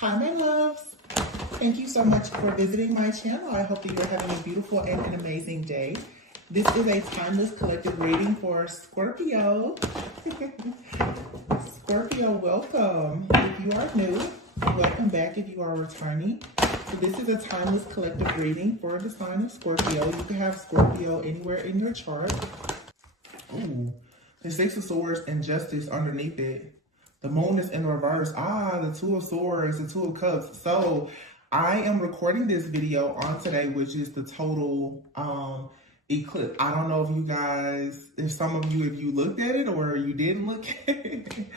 Hi, my loves. Thank you so much for visiting my channel. I hope that you're having a beautiful and an amazing day. This is a timeless collective reading for Scorpio. Scorpio, welcome. If you are new, welcome back if you are returning. So this is a timeless collective reading for the sign of Scorpio. You can have Scorpio anywhere in your chart. Ooh, the Six of Swords and Justice underneath it. The moon is in reverse. The Two of Swords, the Two of Cups. So I am recording this video on today, which is the total eclipse. I don't know if you guys, if you looked at it or you didn't look at it.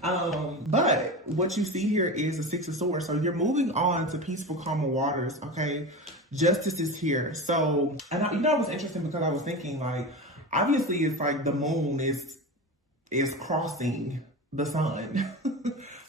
But what you see here is the Six of Swords. So you're moving on to peaceful, calmer waters, okay? Justice is here. So, and it was interesting because I was thinking, like, obviously it's like the moon is crossing the sun.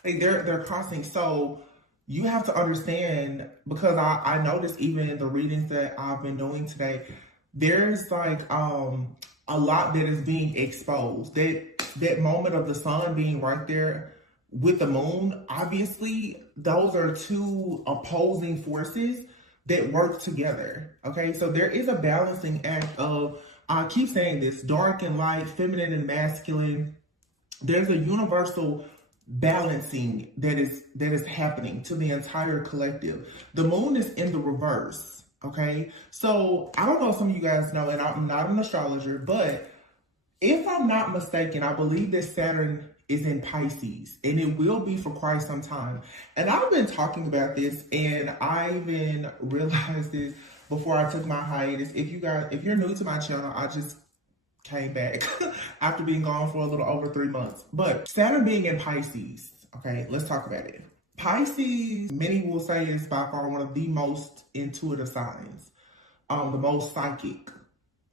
Like they're crossing. So you have to understand, because I noticed even in the readings that I've been doing today, there's like a lot that is being exposed. That moment of the sun being right there with the moon, obviously those are two opposing forces that work together. Okay, so there is a balancing act of, I keep saying this, dark and light, feminine and masculine. There's a universal balancing that is happening to the entire collective. The moon is in the reverse, okay? So I don't know if some of you guys know, and I'm not an astrologer, but if I'm not mistaken, I believe that Saturn is in Pisces, and it will be for quite some time. And I've been talking about this, and I even realized this before I took my hiatus. If you're new to my channel, I just came back after being gone for a little over 3 months. But Saturn being in Pisces, okay, let's talk about it. Pisces, many will say, is by far one of the most intuitive signs, the most psychic,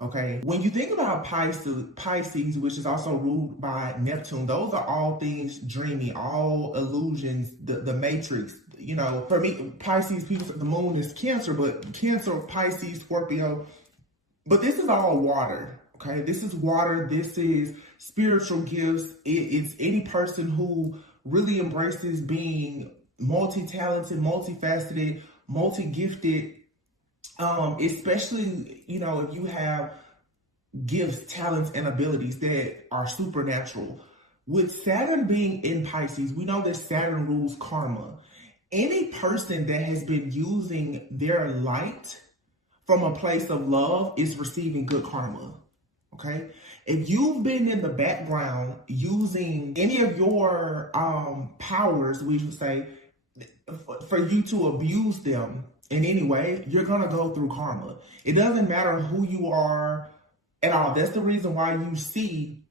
okay? When you think about Pisces, which is also ruled by Neptune, those are all things dreamy, all illusions, the matrix. You know, for me, Pisces people, the moon is Cancer, but Cancer, Pisces, Scorpio, but this is all water. Okay, this is water. This is spiritual gifts. It's any person who really embraces being multi-talented, multifaceted, multi-gifted, especially, you know, if you have gifts, talents, and abilities that are supernatural. With Saturn being in Pisces, we know that Saturn rules karma. Any person that has been using their light from a place of love is receiving good karma. Okay, if you've been in the background using any of your powers, we should say, for you to abuse them in any way, you're going to go through karma. It doesn't matter who you are at all. That's the reason why you see,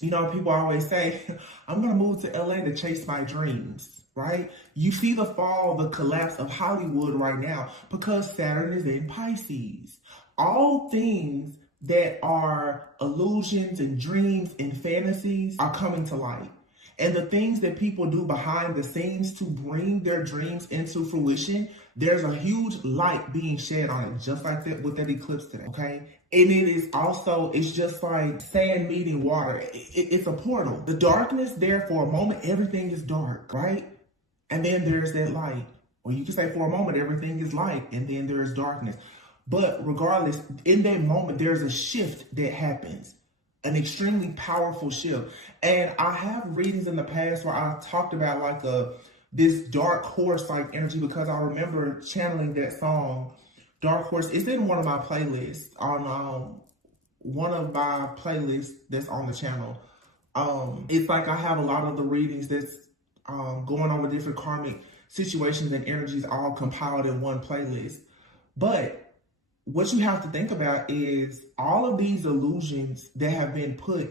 you know, people always say, I'm going to move to LA to chase my dreams, right? You see the fall, the collapse of Hollywood right now because Saturn is in Pisces. All things that are illusions and dreams and fantasies are coming to light. And the things that people do behind the scenes to bring their dreams into fruition, there's a huge light being shed on it, just like that with that eclipse today, okay? And it is also, it's just like sand meeting water. It's a portal. The darkness there for a moment, everything is dark, right? And then there's that light. Or you can say for a moment, everything is light, and then there's darkness. But regardless, in that moment, there's a shift that happens, an extremely powerful shift. And I have readings in the past where I talked about like this dark horse-like energy, because I remember channeling that song, Dark Horse. It's in one of my playlists, on one of my playlists that's on the channel. It's like I have a lot of the readings that's going over different karmic situations and energies all compiled in one playlist. But what you have to think about is all of these illusions that have been put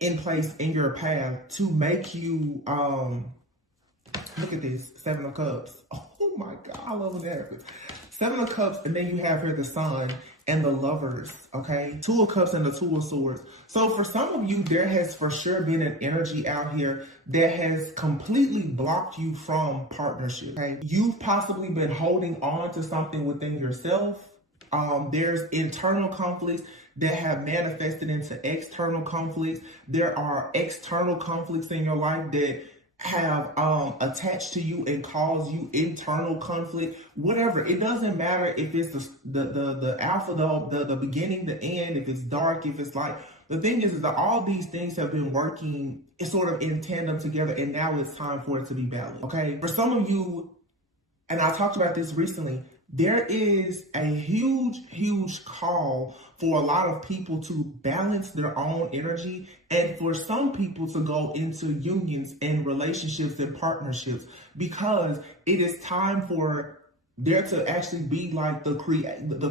in place in your path to make you, look at this, Seven of Cups. Oh my God, I love when that happens. Seven of Cups, and then you have here the Sun and the Lovers, okay? Two of Cups and the Two of Swords. So for some of you, there has for sure been an energy out here that has completely blocked you from partnership, okay? You've possibly been holding on to something within yourself. There's internal conflicts that have manifested into external conflicts. There are external conflicts in your life that have attached to you and cause you internal conflict, whatever. It doesn't matter if it's the alpha, the beginning, the end, if it's dark, if it's light. The thing is that all these things have been working sort of in tandem together, and now it's time for it to be balanced. Okay, for some of you, and I talked about this recently, there is a huge call for a lot of people to balance their own energy, and for some people to go into unions and relationships and partnerships, because it is time for there to actually be like the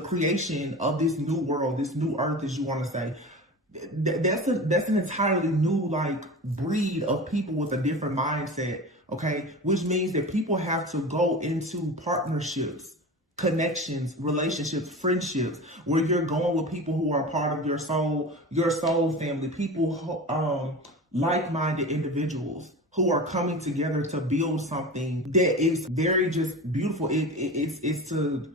creation of this new world, this new earth, as you want to say. That's an entirely new like breed of people with a different mindset, okay? Which means that people have to go into partnerships, connections, relationships, friendships, where you're going with people who are part of your soul family, people who, like-minded individuals who are coming together to build something that is very just beautiful. It's to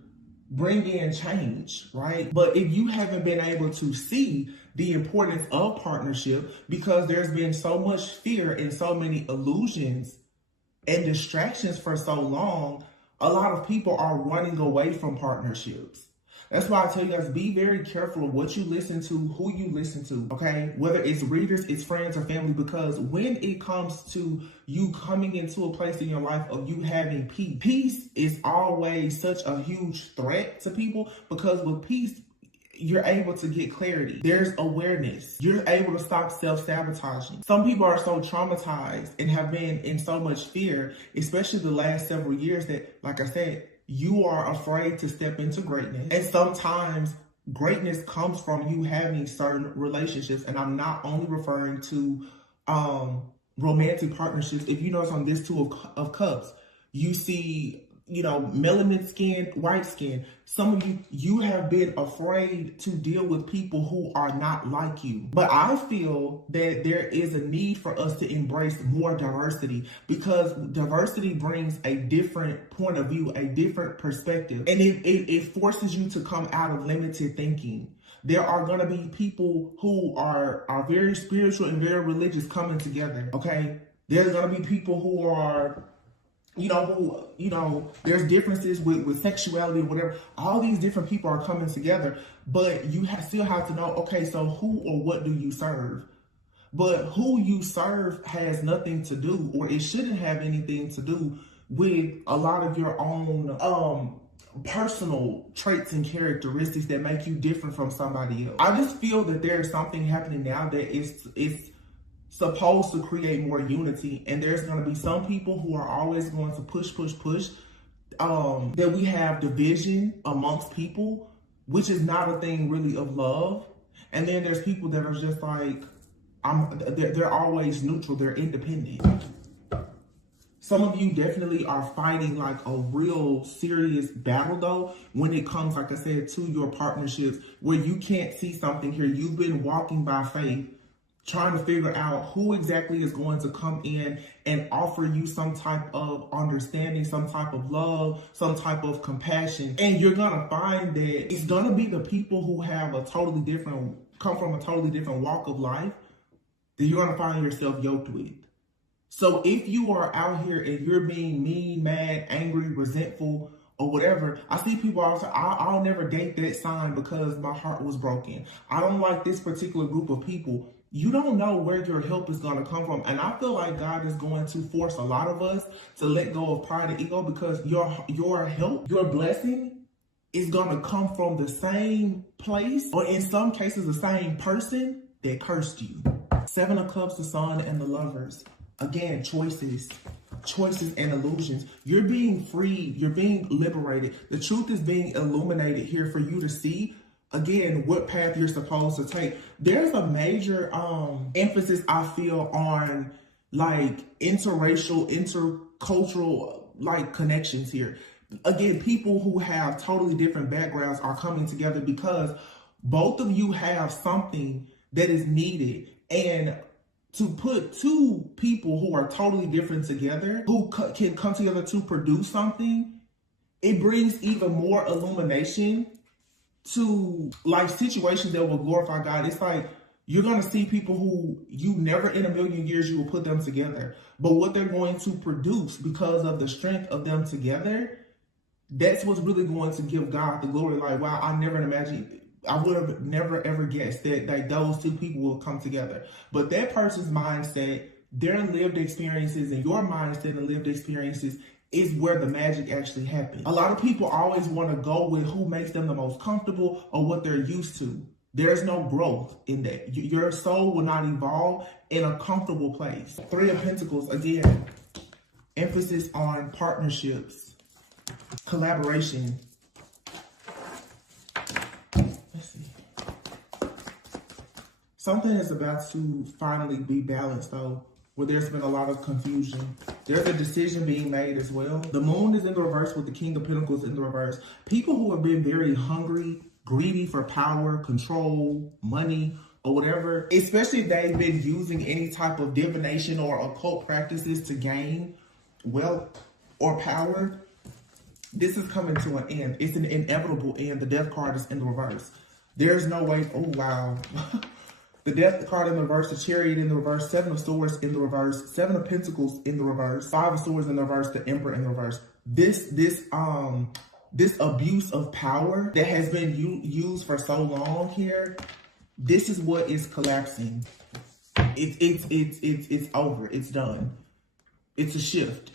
bring in change, right? But if you haven't been able to see the importance of partnership, because there's been so much fear and so many illusions and distractions for so long, a lot of people are running away from partnerships. That's why I tell you guys, be very careful of what you listen to, who you listen to, okay? Whether it's readers, it's friends, or family, because when it comes to you coming into a place in your life of you having peace, peace is always such a huge threat to people, because with peace, you're able to get clarity. There's awareness. You're able to stop self-sabotaging. Some people are so traumatized and have been in so much fear, especially the last several years, that, like I said, you are afraid to step into greatness. And sometimes greatness comes from you having certain relationships. And I'm not only referring to romantic partnerships. If you notice on this Two of Cups, you see, you know, melanin skin, white skin. Some of you have been afraid to deal with people who are not like you. But I feel that there is a need for us to embrace more diversity, because diversity brings a different point of view, a different perspective. And it forces you to come out of limited thinking. There are going to be people who are very spiritual and very religious coming together, okay? There's going to be people who are, there's differences with sexuality or whatever. All these different people are coming together, but you still have to know, okay, so who or what do you serve? But who you serve has nothing to do, or it shouldn't have anything to do with a lot of your own personal traits and characteristics that make you different from somebody else. I just feel that there's something happening now that it's supposed to create more unity, and there's going to be some people who are always going to push that we have division amongst people, which is not a thing really of love. And then there's people that are just like, they're always neutral, they're independent. Some of you definitely are fighting like a real serious battle though, when it comes, like I said, to your partnerships, where you can't see something here. You've been walking by faith, trying to figure out who exactly is going to come in and offer you some type of understanding, some type of love, some type of compassion. And you're going to find that it's going to be the people who have come from a totally different walk of life that you're going to find yourself yoked with. So if you are out here and you're being mean, mad, angry, resentful, or whatever, I see people all say, I'll never date that sign because my heart was broken. I don't like this particular group of people. You don't know where your help is going to come from. And I feel like God is going to force a lot of us to let go of pride and ego, because your help, your blessing is going to come from the same place, or in some cases, the same person that cursed you. Seven of Cups, the Sun, and the Lovers. Again, choices and illusions. You're being freed. You're being liberated. The truth is being illuminated here for you to see, again, what path you're supposed to take. There's a major emphasis, I feel, on like interracial, intercultural like connections here. Again, people who have totally different backgrounds are coming together because both of you have something that is needed. And to put two people who are totally different together, who can come together to produce something, it brings even more illumination to like situations that will glorify God. It's like You're going to see people who you never in a million years you will put them together. But what they're going to produce because of the strength of them together, that's what's really going to give God the glory. Like, wow, I never imagined, I would have never ever guessed that like those two people will come together. But that person's mindset, their lived experiences, and your mindset and lived experiences is where the magic actually happens. A lot of people always want to go with who makes them the most comfortable or what they're used to. There's no growth in that. Your soul will not evolve in a comfortable place. Three of Pentacles, again, emphasis on partnerships, collaboration. Let's see. Something is about to finally be balanced, though, where there's been a lot of confusion. There's a decision being made as well. The moon is in the reverse with the King of Pentacles in the reverse. People who have been very hungry, greedy for power, control, money, or whatever, especially if they've been using any type of divination or occult practices to gain wealth or power, this is coming to an end. It's an inevitable end. The Death card is in the reverse. There's no way. Oh, wow. The Death card in the reverse, the Chariot in the reverse, Seven of Swords in the reverse, Seven of Pentacles in the reverse, Five of Swords in the reverse, the Emperor in the reverse. This abuse of power that has been used for so long here, this is what is collapsing. It's over. It's done. It's a shift.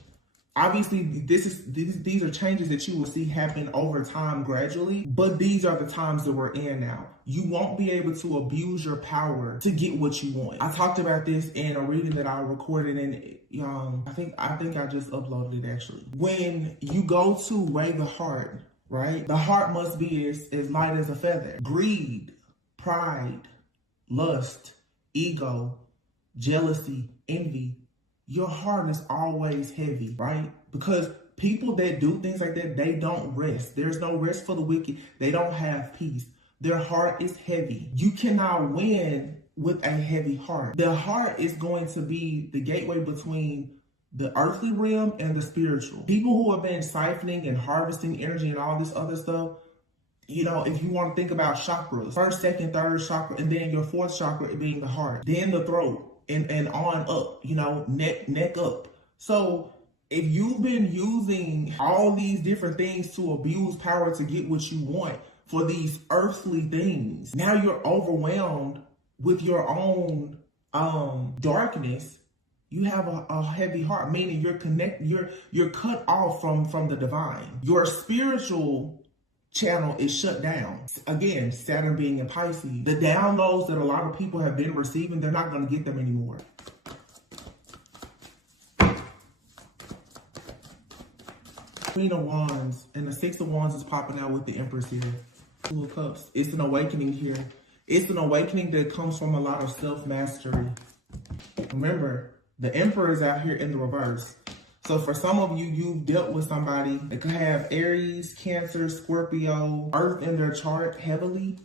Obviously, these are changes that you will see happen over time gradually, but these are the times that we're in now. You won't be able to abuse your power to get what you want. I talked about this in a reading that I recorded, and I think I just uploaded it actually. When you go to weigh the heart, right? The heart must be as light as a feather. Greed, pride, lust, ego, jealousy, envy. Your heart is always heavy, right? Because people that do things like that, they don't rest. There's no rest for the wicked. They don't have peace. Their heart is heavy. You cannot win with a heavy heart. The heart is going to be the gateway between the earthly realm and the spiritual. People who have been siphoning and harvesting energy and all this other stuff, you know, if you want to think about chakras, first, second, third chakra, and then your fourth chakra being the heart, then the throat, and on up, you know, neck up. So if you've been using all these different things to abuse power to get what you want for these earthly things, now you're overwhelmed with your own darkness. You have a heavy heart, meaning you're cut off from the divine. Your spiritual channel is shut down. Again, Saturn being in Pisces, the downloads that a lot of people have been receiving, they're not going to get them anymore. Queen of Wands and the Six of Wands is popping out with the Empress here. Two of Cups. It's an awakening here. It's an awakening that comes from a lot of self-mastery. Remember, the Emperor is out here in the reverse. So for some of you, you've dealt with somebody that could have Aries, Cancer, Scorpio, Earth in their chart heavily.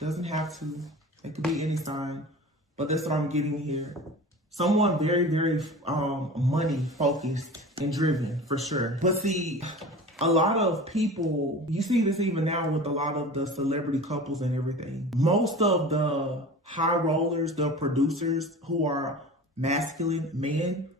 Doesn't have to. It could be any sign. But that's what I'm getting here. Someone very, very money focused and driven, for sure. But see, a lot of people, you see this even now with a lot of the celebrity couples and everything. Most of the high rollers, the producers who are masculine men,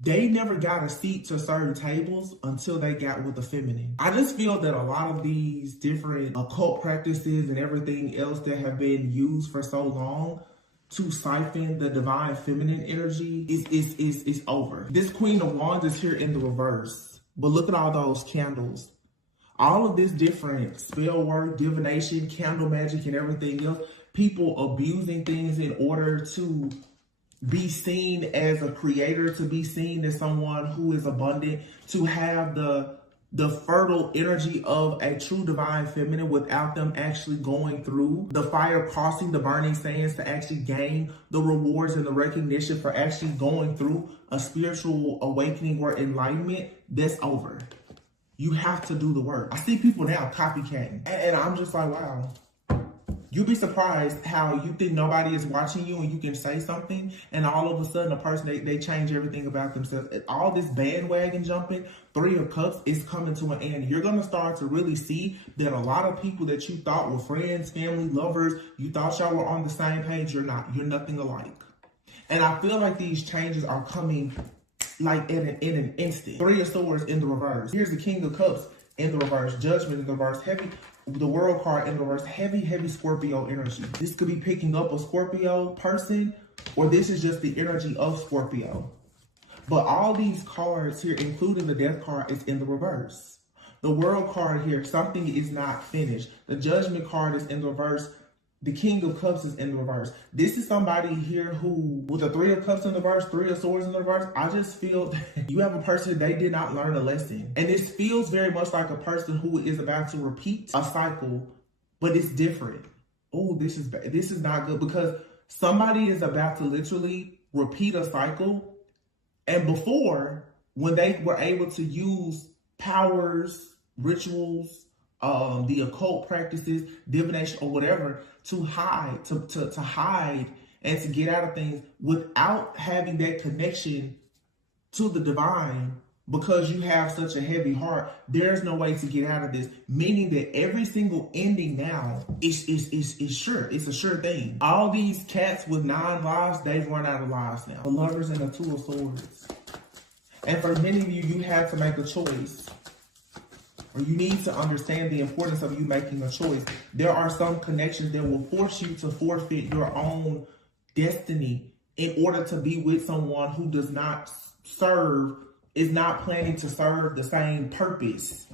they never got a seat to certain tables until they got with the feminine. I just feel that a lot of these different occult practices and everything else that have been used for so long to siphon the divine feminine energy is over. This Queen of Wands is here in the reverse. But look at all those candles. All of this different spell work, divination, candle magic, and everything else. People abusing things in order to be seen as a creator, to be seen as someone who is abundant, to have the fertile energy of a true divine feminine without them actually going through the fire, crossing the burning sands to actually gain the rewards and the recognition for actually going through a spiritual awakening or enlightenment. That's over. You have to do the work. I see people now copycatting, and I'm just like, wow. You'd be surprised how you think nobody is watching you and you can say something and all of a sudden a person, they change everything about themselves. All this bandwagon jumping, 3 of Cups is coming to an end. You're going to start to really see that a lot of people that you thought were friends, family, lovers, you thought y'all were on the same page, you're not. You're nothing alike. And I feel like these changes are coming like in an instant. 3 of Swords in the reverse. Here's the King of Cups in the reverse. Judgment in the reverse. Heavy. The World card in the reverse, heavy Scorpio energy. This could be picking up a Scorpio person, or this is just the energy of Scorpio. But all these cards here, including the Death card, is in the reverse. The World card here, something is not finished. The Judgment card is in the reverse. The King of Cups is in the reverse. This is somebody here who, with the 3 of Cups in the reverse, 3 of Swords in the reverse, I just feel that you have a person, they did not learn a lesson. And this feels very much like a person who is about to repeat a cycle, but it's different. Oh, this is not good, because somebody is about to literally repeat a cycle. And before, when they were able to use powers, rituals, the occult practices, divination, or whatever, to hide, to hide and to get out of things without having that connection to the divine, because you have such a heavy heart, there's no way to get out of this. Meaning that every single ending now is sure. It's a sure thing. All these cats with 9 lives, they've run out of lives now. The Lovers and the 2 of Swords. And for many of you, you have to make a choice. Or you need to understand the importance of you making a choice. There are some connections that will force you to forfeit your own destiny in order to be with someone who does not serve, is not planning to serve the same purpose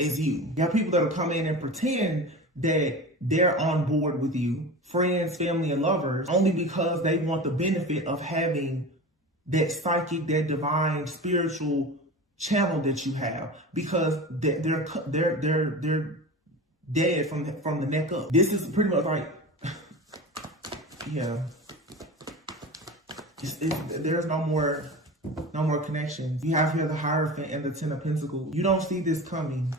as you. You have people that will come in and pretend that they're on board with you, friends, family, and lovers, only because they want the benefit of having that psychic, that divine, spiritual channel that you have, because they're dead from the neck up. This is pretty much like, yeah. There's no more connections. You have here the Hierophant and the 10 of Pentacles. You don't see this coming.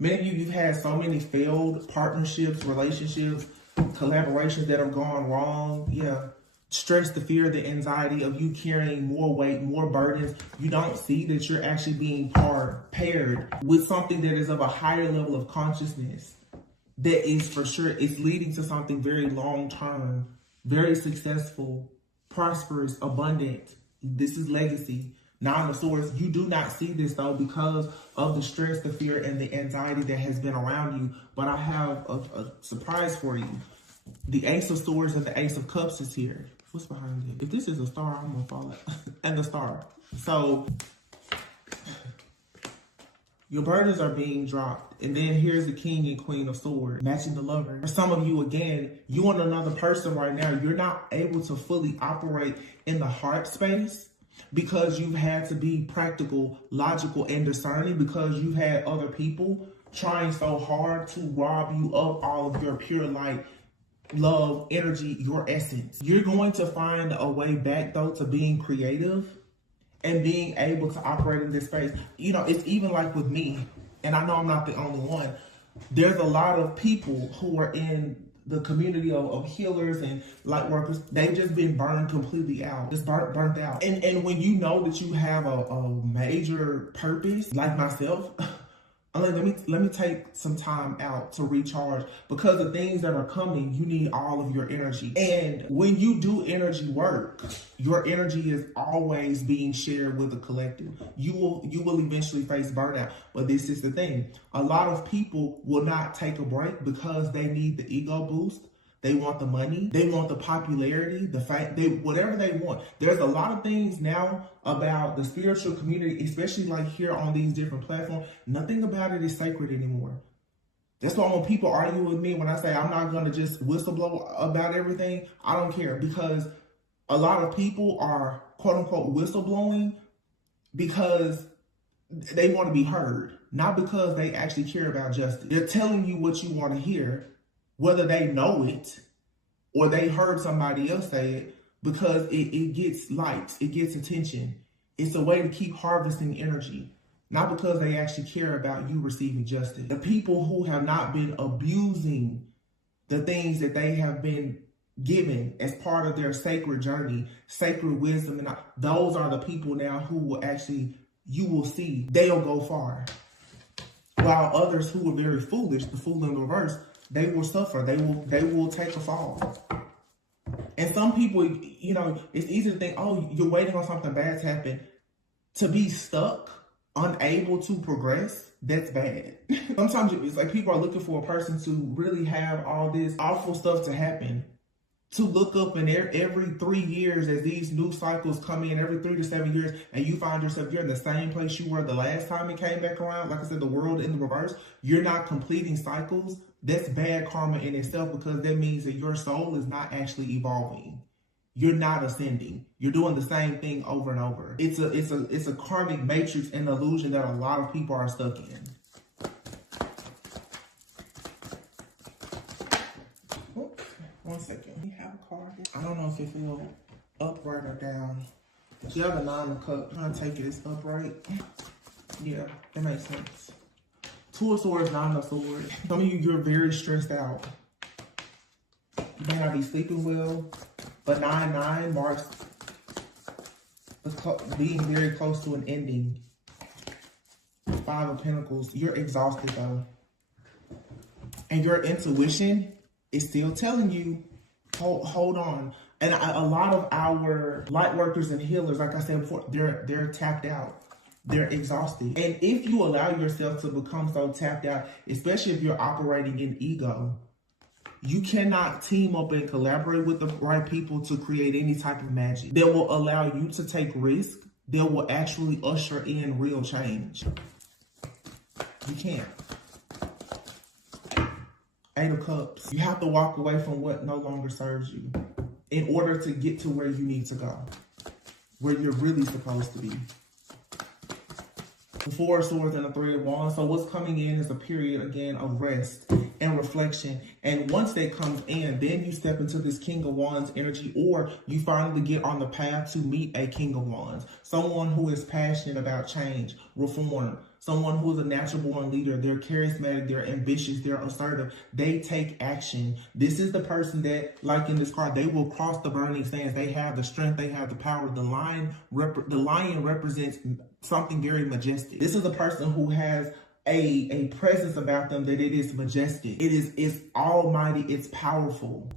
Many of you've had so many failed partnerships, relationships, collaborations that have gone wrong. Yeah. Stress, the fear, the anxiety of you carrying more weight, more burdens. You don't see that you're actually being paired with something that is of a higher level of consciousness. That is for sure, it's leading to something very long-term, very successful, prosperous, abundant. This is legacy. 9 of Swords. You do not see this though because of the stress, the fear, and the anxiety that has been around you. But I have a surprise for you. The Ace of Swords and the Ace of Cups is here. What's behind it? If this is a star, I'm gonna fall out. And the star. So your burdens are being dropped. And then here's the King and Queen of Swords, matching the Lover. For some of you, again, you and another person right now, you're not able to fully operate in the heart space because you've had to be practical, logical, and discerning, because you've had other people trying so hard to rob you of all of your pure light, love, energy, your essence. You're going to find a way back though to being creative and being able to operate in this space. You know, it's even like with me, and I know I'm not the only one. There's a lot of people who are in the community of healers and light workers. They've just been burned completely out, just burnt out. And when you know that you have a major purpose, like myself, I'm like, let me take some time out to recharge, because the things that are coming, you need all of your energy. And when you do energy work, your energy is always being shared with the collective. You will eventually face burnout. But this is the thing. A lot of people will not take a break because they need the ego boost. They want the money. They want the popularity, the fact, whatever they want. There's a lot of things now about the spiritual community, especially like here on these different platforms. Nothing about it is sacred anymore. That's why when people argue with me, when I say I'm not going to just whistleblow about everything, I don't care, because a lot of people are quote unquote whistleblowing because they want to be heard, not because they actually care about justice. They're telling you what you want to hear, whether they know it or they heard somebody else say it, because it gets likes, it gets attention. It's a way to keep harvesting energy. not because they actually care about you receiving justice. The people who have not been abusing the things that they have been given as part of their sacred journey, sacred wisdom, and those are the people now who will actually, you will see, they'll go far. While others who are very foolish, the fool in the reverse, they will suffer. They will take a fall. And some people, you know, it's easy to think, oh, you're waiting on something bad to happen. To be stuck, unable to progress, that's bad. Sometimes it's like people are looking for a person to really have all this awful stuff to happen, to look up in every 3 years as these new cycles come in, every 3 to 7 years, and you find yourself, you're in the same place you were the last time it came back around. Like I said, the world in the reverse, you're not completing cycles. That's bad karma in itself, because that means that your soul is not actually evolving. You're not ascending. You're doing the same thing over and over. It's a karmic matrix and illusion that a lot of people are stuck in. Oops, 1 second. We have a card here. I don't know if it feels upright or down. You have a 9 of cups. I'm trying to take it as upright. Yeah, that makes sense. 2 of swords, 9 of swords. Some of you, you're very stressed out. You may not be sleeping well, but 9-9 marks being very close to an ending. 5 of Pentacles. You're exhausted though. And your intuition is still telling you, hold on. And a lot of our light workers and healers, like I said before, they're tapped out. They're exhausted. And if you allow yourself to become so tapped out, especially if you're operating in ego, you cannot team up and collaborate with the right people to create any type of magic that will allow you to take risk, that will actually usher in real change. You can't. 8 of Cups. You have to walk away from what no longer serves you in order to get to where you need to go, where you're really supposed to be. The 4 of Swords and the 3 of Wands. So what's coming in is a period, again, of rest and reflection. And once that comes in, then you step into this King of Wands energy, or you finally get on the path to meet a King of Wands. Someone who is passionate about change, reform. Someone who is a natural born leader. They're charismatic, they're ambitious, they're assertive. They take action. This is the person that, like in this card, they will cross the burning sands. They have the strength, they have the power. The lion represents something very majestic. This is a person who has a presence about them that it is majestic. It's almighty, it's powerful.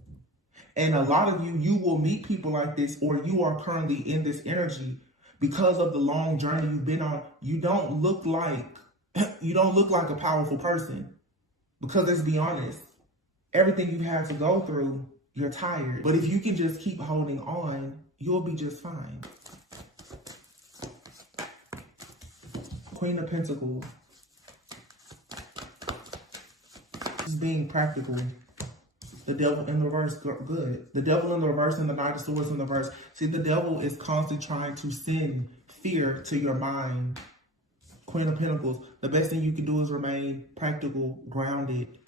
And a lot of you will meet people like this, or you are currently in this energy because of the long journey you've been on. You don't look like a powerful person, because let's be honest, everything you've had to go through, you're tired. But if you can just keep holding on, you'll be just fine. Queen of Pentacles. Just being practical. The Devil in the reverse, good. The Devil in the reverse and the Knight of Swords in the reverse. See, the devil is constantly trying to send fear to your mind. Queen of Pentacles. The best thing you can do is remain practical, grounded,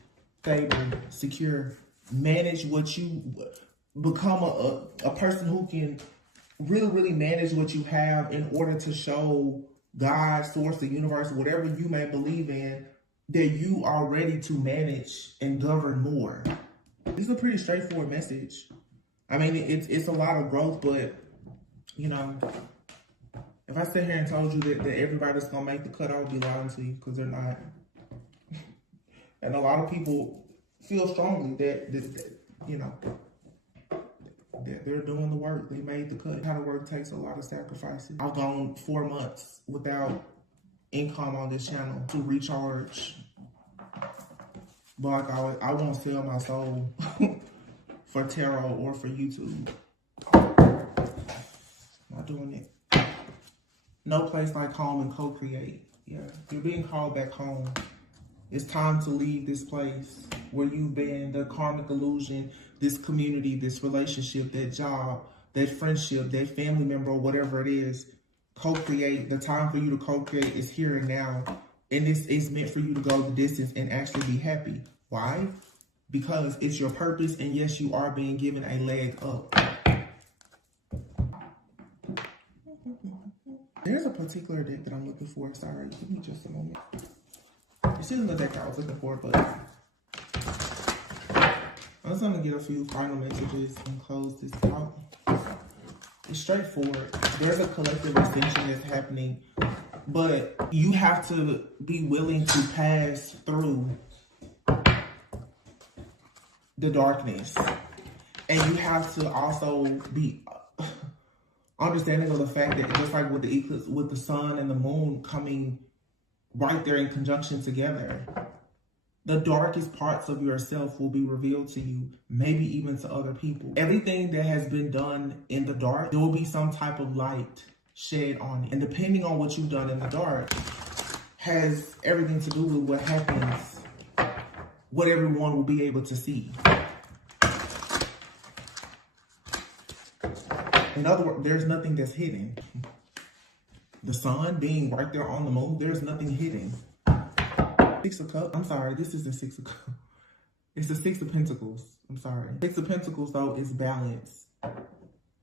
stable, secure. Manage what you become a person who can really manage what you have in order to show God, source, the universe, whatever you may believe in, that you are ready to manage and govern more. This is a pretty straightforward message. I mean, it's a lot of growth, but, you know, if I sit here and told you that everybody's going to make the cut, I would be lying to you, because they're not. And a lot of people feel strongly that you know, that they're doing the work. They made the cut. How to work takes a lot of sacrifices. I've gone 4 months without income on this channel to recharge. But like I won't sell my soul for tarot or for YouTube. Not doing it. No place like home and co-create. Yeah, you're being called back home. It's time to leave this place where you've been, the karmic illusion, this community, this relationship, that job, that friendship, that family member, or whatever it is. Co-create. The time for you to co-create is here and now. And this is meant for you to go the distance and actually be happy. Why? Because it's your purpose, and yes, you are being given a leg up. There's a particular deck that I'm looking for. Sorry, give me just a moment. This isn't the deck I was looking for, but I'm just gonna get a few final messages and close this out. It's straightforward. There's a collective ascension that's happening, but you have to be willing to pass through the darkness. And you have to also be understanding of the fact that just like with the eclipse, with the sun and the moon coming right there in conjunction together, the darkest parts of yourself will be revealed to you, maybe even to other people. Everything that has been done in the dark, there will be some type of light shed on it. And depending on what you've done in the dark, has everything to do with what happens, what everyone will be able to see. In other words, there's nothing that's hidden. The sun being right there on the moon, there's nothing hidden. Six of Cups. I'm sorry, this is the Six of Cups. It's the Six of Pentacles. I'm sorry. Six of Pentacles, though, is balance.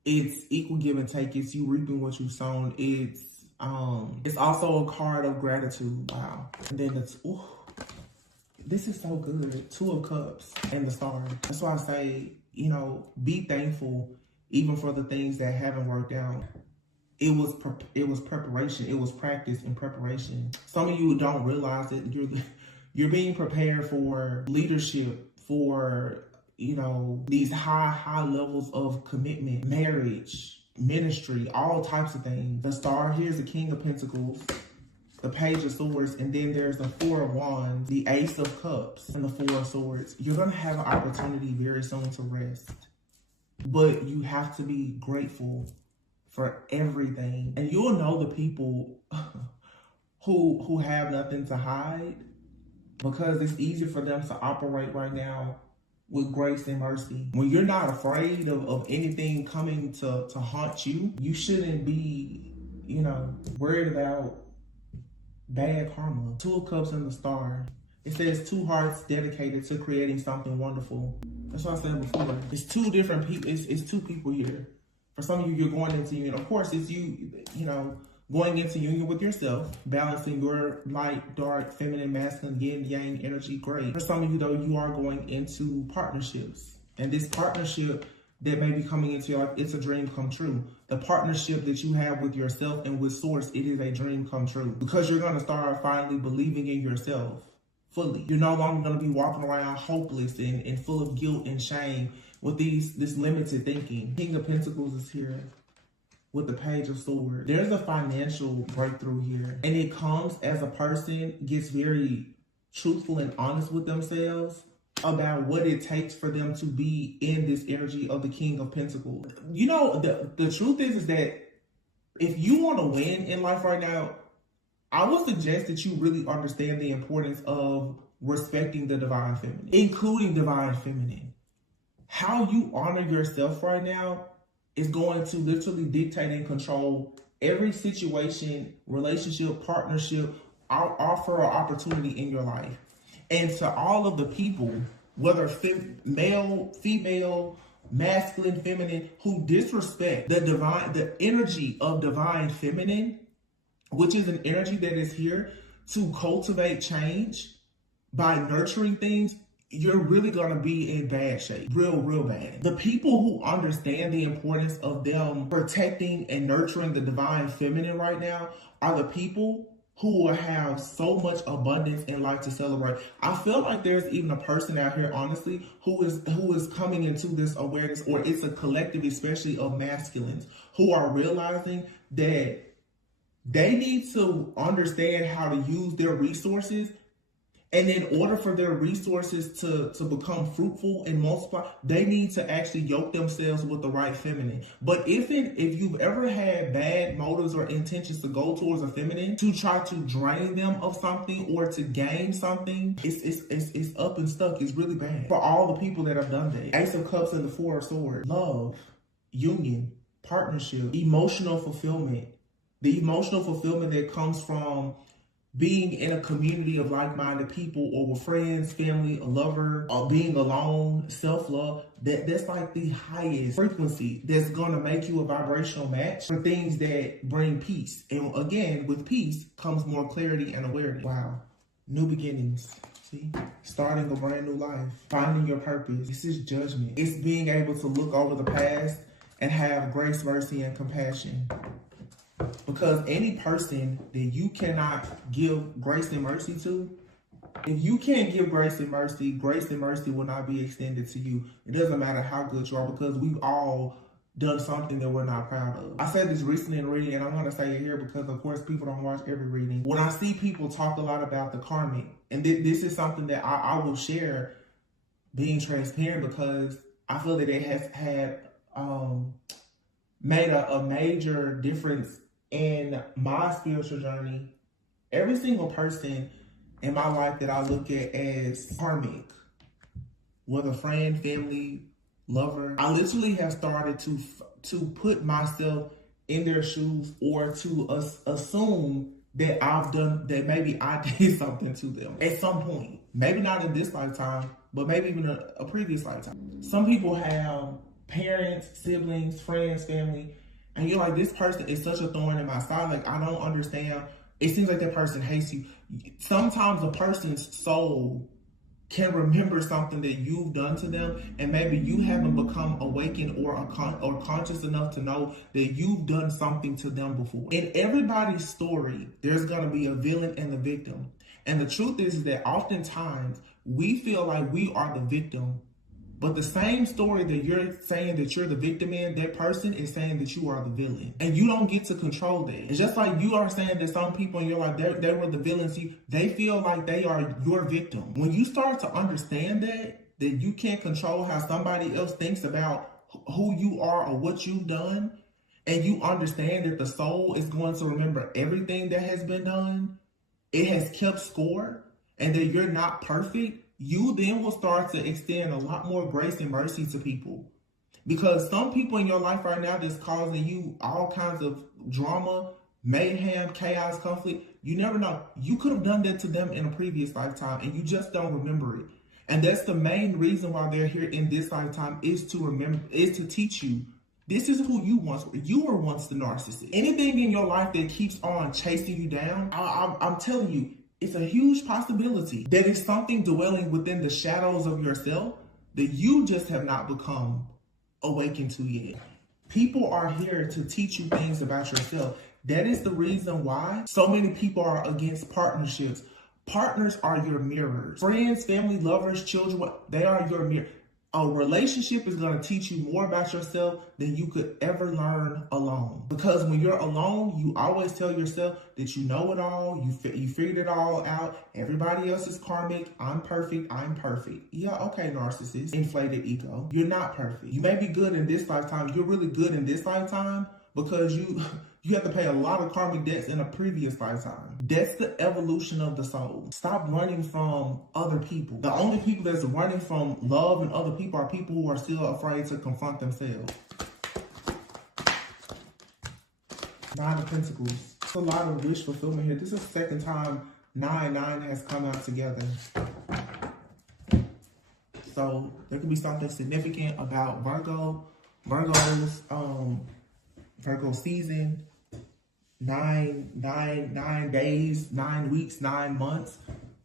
It's equal give and take. It's you reaping what you've sown. It's also a card of gratitude. Wow. And then it's, ooh, this is so good. Two of Cups and the Star. That's why I say, you know, be thankful even for the things that haven't worked out. It was preparation. It was practice and preparation. Some of you don't realize that you're being prepared for leadership, for, you know, these high levels of commitment, marriage, ministry, all types of things. The Star, here's the King of Pentacles, the Page of Swords, and then there's the Four of Wands, the Ace of Cups, and the Four of Swords. You're gonna have an opportunity very soon to rest, but you have to be grateful for everything. And you'll know the people who have nothing to hide, because it's easy for them to operate right now with grace and mercy. When you're not afraid of anything coming to haunt you, you shouldn't be, you know, worried about bad karma. Two of Cups and the Star. It says two hearts dedicated to creating something wonderful. That's what I said before. It's two different people. It's two people here. For some of you, you're going into union. Of course, it's you know, going into union with yourself, balancing your light, dark, feminine, masculine, yin, yang energy. Great. For some of you, though, you are going into partnerships. And this partnership that may be coming into your life, it's a dream come true. The partnership that you have with yourself and with Source, it is a dream come true. Because you're going to start finally believing in yourself fully. You're no longer going to be walking around hopeless and full of guilt and shame with this limited thinking. King of Pentacles is here with the Page of Swords. There's a financial breakthrough here. And it comes as a person gets very truthful and honest with themselves about what it takes for them to be in this energy of the King of Pentacles. You know, the truth is that if you want to win in life right now, I would suggest that you really understand the importance of respecting the divine feminine, including divine feminine. How you honor yourself right now is going to literally dictate and control every situation, relationship, partnership, offer or opportunity in your life. And to all of the people, whether male, female, masculine, feminine, who disrespect the energy of divine feminine, which is an energy that is here to cultivate change by nurturing things, you're really going to be in bad shape. Real bad. The people who understand the importance of them protecting and nurturing the divine feminine right now are the people who will have so much abundance in life to celebrate. I feel like there's even a person out here, honestly, who is coming into this awareness, or it's a collective, especially of masculines, who are realizing that they need to understand how to use their resources. And in order for their resources to become fruitful and multiply, they need to actually yoke themselves with the right feminine. But if you've ever had bad motives or intentions to go towards a feminine to try to drain them of something or to gain something, it's up and stuck. It's really bad. For all the people that have done that. Ace of Cups and the Four of Swords. Love, union, partnership, emotional fulfillment. The emotional fulfillment that comes from being in a community of like-minded people, or with friends, family, a lover, or being alone, self-love, that's like the highest frequency that's gonna make you a vibrational match for things that bring peace. And again, with peace comes more clarity and awareness. Wow. New beginnings. See? Starting a brand new life. Finding your purpose. This is judgment. It's being able to look over the past and have grace, mercy, and compassion. Because any person that you cannot give grace and mercy to, if you can't give grace and mercy will not be extended to you. It doesn't matter how good you are, because we've all done something that we're not proud of. I said this recently in a reading, and I'm going to say it here because, of course, people don't watch every reading. When I see people talk a lot about the karmic, and this is something that I will share, being transparent, because I feel that it has had made a major difference in my spiritual journey. Every single person in my life that I look at as karmic, whether friend, family, lover, I literally have started to put myself in their shoes, or to assume that that maybe I did something to them at some point. Maybe not in this lifetime, but maybe even a previous lifetime. Some people have parents, siblings, friends, family, and you're like, this person is such a thorn in my side. Like, I don't understand. It seems like that person hates you. Sometimes a person's soul can remember something that you've done to them, and maybe you haven't become awakened or conscious enough to know that you've done something to them before. In everybody's story, there's going to be a villain and the victim. And the truth is that oftentimes we feel like we are the victim, but the same story that you're saying that you're the victim in, that person is saying that you are the villain. And you don't get to control that. It's just like you are saying that some people in your life, they were the villains. They feel like they are your victim. When you start to understand that you can't control how somebody else thinks about who you are or what you've done, and you understand that the soul is going to remember everything that has been done, it has kept score, and that you're not perfect, you then will start to extend a lot more grace and mercy to people. Because some people in your life right now that's causing you all kinds of drama, mayhem, chaos, conflict, you never know. You could have done that to them in a previous lifetime, and you just don't remember it. And that's the main reason why they're here in this lifetime, is to teach you. This is who you once were. You were once the narcissist. Anything in your life that keeps on chasing you down, I'm telling you, it's a huge possibility that it's something dwelling within the shadows of yourself that you just have not become awakened to yet. People are here to teach you things about yourself. That is the reason why so many people are against partnerships. Partners are your mirrors. Friends, family, lovers, children, they are your mirror. A relationship is going to teach you more about yourself than you could ever learn alone. Because when you're alone, you always tell yourself that you know it all, you figured it all out. Everybody else is karmic. I'm perfect. Yeah, okay, narcissist. Inflated ego. You're not perfect. You may be good in this lifetime. You're really good in this lifetime because you have to pay a lot of karmic debts in a previous lifetime. That's the evolution of the soul. Stop running from other people. The only people that's running from love and other people are people who are still afraid to confront themselves. Nine of Pentacles. There's a lot of wish fulfillment here. This is the second time 9 has come out together. So there could be something significant about Virgo. Virgo season. 9 days, 9 weeks, 9 months.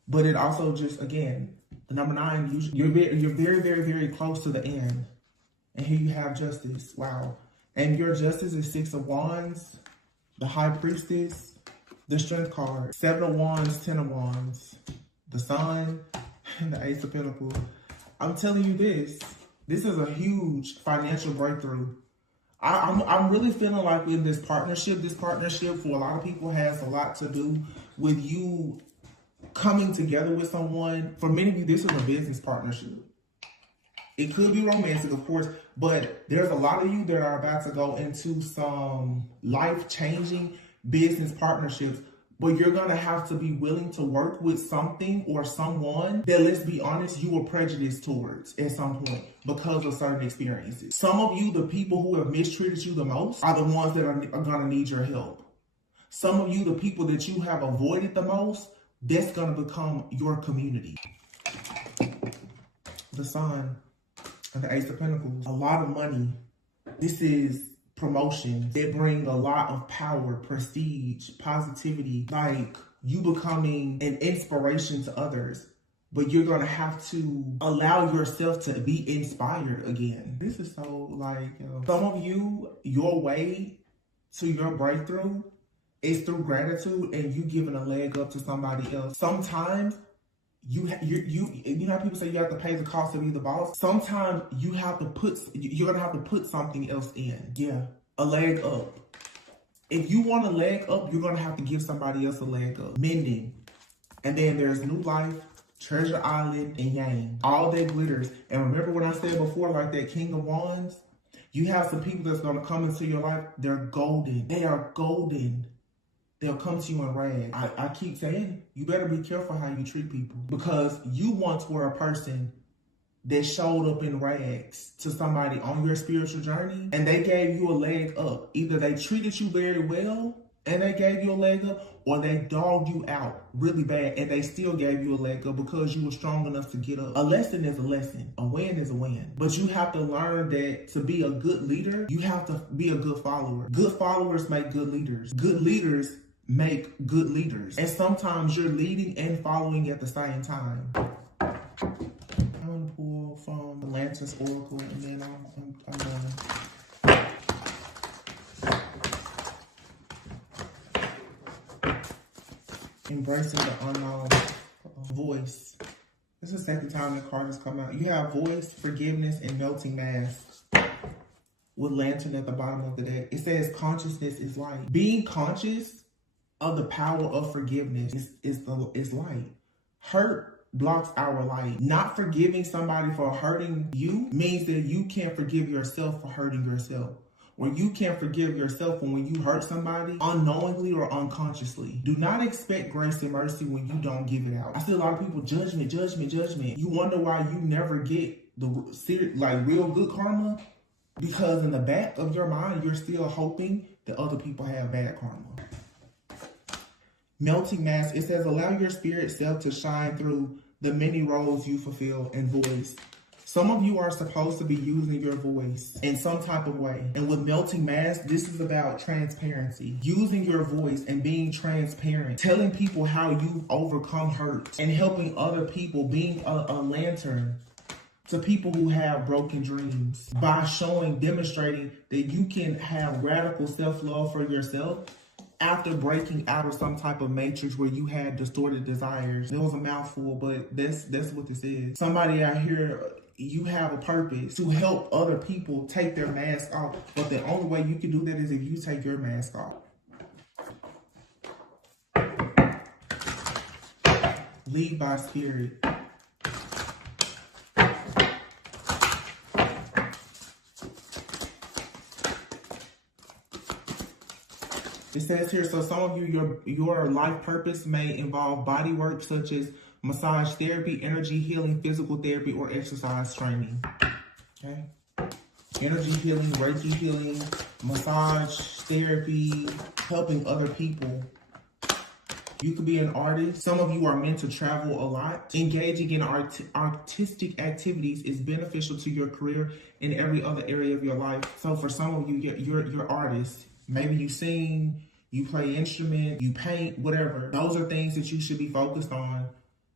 But it also just, again, the number 9, you're very, very, very close to the end. And here you have Justice. Wow. And your Justice is 6 of Wands, the High Priestess, the Strength card, 7 of Wands, 10 of Wands, the Sun, and the Ace of Pentacles. I'm telling you this is a huge financial breakthrough. I'm really feeling like in this partnership for a lot of people has a lot to do with you coming together with someone. For many of you, this is a business partnership. It could be romantic, of course, but there's a lot of you that are about to go into some life-changing business partnerships. But you're going to have to be willing to work with something or someone that, let's be honest, you were prejudiced towards at some point because of certain experiences. Some of you, the people who have mistreated you the most, are the ones that are going to need your help. Some of you, the people that you have avoided the most, that's going to become your community. The Sun and the Ace of Pentacles. A lot of money. This is promotions. They bring a lot of power, prestige, positivity, like you becoming an inspiration to others. But you're going to have to allow yourself to be inspired again. This is so like, some of you, your way to your breakthrough is through gratitude and you giving a leg up to somebody else. Sometimes you know how people say you have to pay the cost to be the boss? Sometimes you're going to have to put something else in. Yeah, a leg up. If you want a leg up, you're going to have to give somebody else a leg up. Mending. And then there's new life, Treasure Island, and Yang. All that glitters. And remember what I said before, like that King of Wands? You have some people that's going to come into your life. They're golden. They are golden. They'll come to you in rags. I keep saying, you better be careful how you treat people. Because you once were a person that showed up in rags to somebody on your spiritual journey, and they gave you a leg up. Either they treated you very well, and they gave you a leg up, or they dogged you out really bad, and they still gave you a leg up because you were strong enough to get up. A lesson is a lesson. A win is a win. But you have to learn that to be a good leader, you have to be a good follower. Good followers make good leaders. Good leaders make good leaders. And sometimes you're leading and following at the same time. I'm going to pull from Atlantis Oracle, and then I'm done. Embracing the unknown voice. This is the second time the card has come out. You have voice, forgiveness, and melting mask with lantern at the bottom of the deck. It says consciousness is light. Being conscious of the power of forgiveness is light. Hurt blocks our light. Not forgiving somebody for hurting you means that you can't forgive yourself for hurting yourself. Or you can't forgive yourself when you hurt somebody unknowingly or unconsciously. Do not expect grace and mercy when you don't give it out. I see a lot of people, judgment, judgment, judgment. You wonder why you never get the real good karma, because in the back of your mind, you're still hoping that other people have bad karma. Melting mask, it says, allow your spirit self to shine through the many roles you fulfill and voice. Some of you are supposed to be using your voice in some type of way. And with melting mask, this is about transparency. Using your voice and being transparent. Telling people how you've overcome hurt. And helping other people, being a lantern to people who have broken dreams. By demonstrating that you can have radical self-love for yourself after breaking out of some type of matrix where you had distorted desires. It was a mouthful, but that's what this is. Somebody out here, you have a purpose to help other people take their mask off. But the only way you can do that is if you take your mask off. Lead by spirit. It says here, so some of you, your life purpose may involve body work such as massage therapy, energy healing, physical therapy, or exercise training. Okay? Energy healing, Reiki healing, massage therapy, helping other people. You could be an artist. Some of you are meant to travel a lot. Engaging in artistic activities is beneficial to your career in every other area of your life. So for some of you, you're artists. Maybe you sing, you play instrument, you paint, whatever. Those are things that you should be focused on.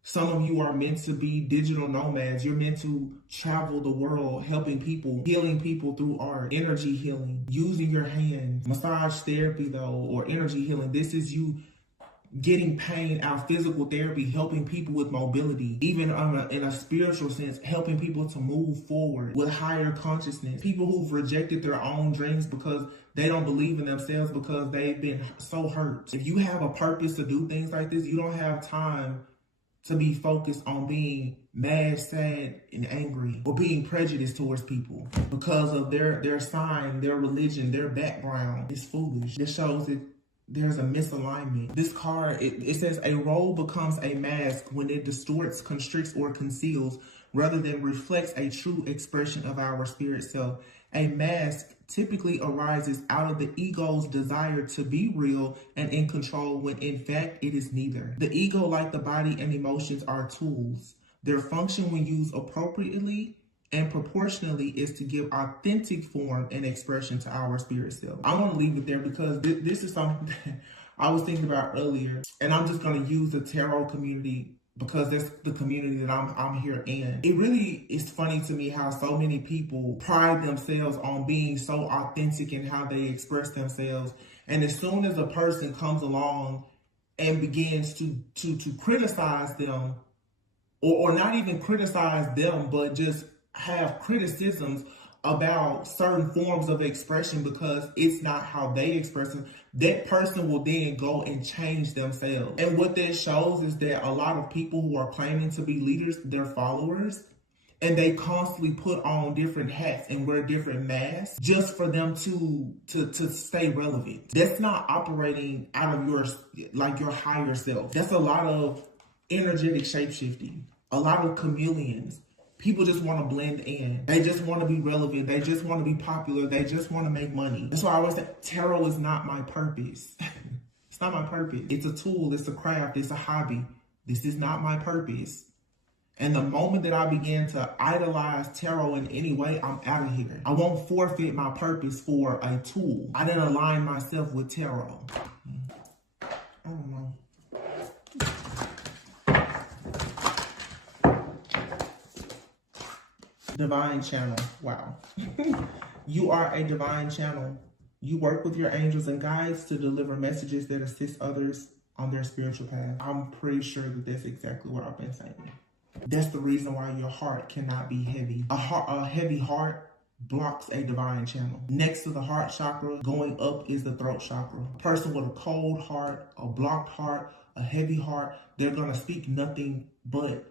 Some of you are meant to be digital nomads. You're meant to travel the world, helping people, healing people through art, energy healing, using your hands. Massage therapy, though, or energy healing. This is you getting pain out, physical therapy, helping people with mobility, even in a spiritual sense, helping people to move forward with higher consciousness. People who've rejected their own dreams because they don't believe in themselves because they've been so hurt. If you have a purpose to do things like this, you don't have time to be focused on being mad, sad, and angry, or being prejudiced towards people because of their sign, their religion, their background. It's foolish. This shows that there's a misalignment. This card, it says a role becomes a mask when it distorts, constricts, or conceals rather than reflects a true expression of our spirit self. A mask typically arises out of the ego's desire to be real and in control when in fact it is neither. The ego, like the body and emotions, are tools. Their function when used appropriately and proportionally is to give authentic form and expression to our spirit self. I want to leave it there because this is something that I was thinking about earlier, and I'm just going to use the tarot community because that's the community that I'm here in. It really is funny to me how so many people pride themselves on being so authentic in how they express themselves. And as soon as a person comes along and begins to criticize them, or not even criticize them, but just have criticisms about certain forms of expression because it's not how they express it, that person will then go and change themselves. And what that shows is that a lot of people who are claiming to be leaders, they're followers, and they constantly put on different hats and wear different masks just for them to stay relevant. That's not operating out of your higher self. That's a lot of energetic shapeshifting, a lot of chameleons. People just want to blend in. They just want to be relevant. They just want to be popular. They just want to make money. That's why I always say tarot is not my purpose. It's not my purpose. It's a tool. It's a craft. It's a hobby. This is not my purpose. And the moment that I begin to idolize tarot in any way, I'm out of here. I won't forfeit my purpose for a tool. I didn't align myself with tarot. I don't know. Divine channel. Wow. You are a divine channel. You work with your angels and guides to deliver messages that assist others on their spiritual path. I'm pretty sure that that's exactly what I've been saying. That's the reason why your heart cannot be heavy. A heavy heart blocks a divine channel. Next to the heart chakra, going up is the throat chakra. A person with a cold heart, a blocked heart, a heavy heart, they're going to speak nothing but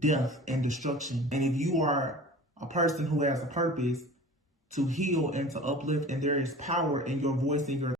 death and destruction. And if you are a person who has a purpose to heal and to uplift, and there is power in your voice and your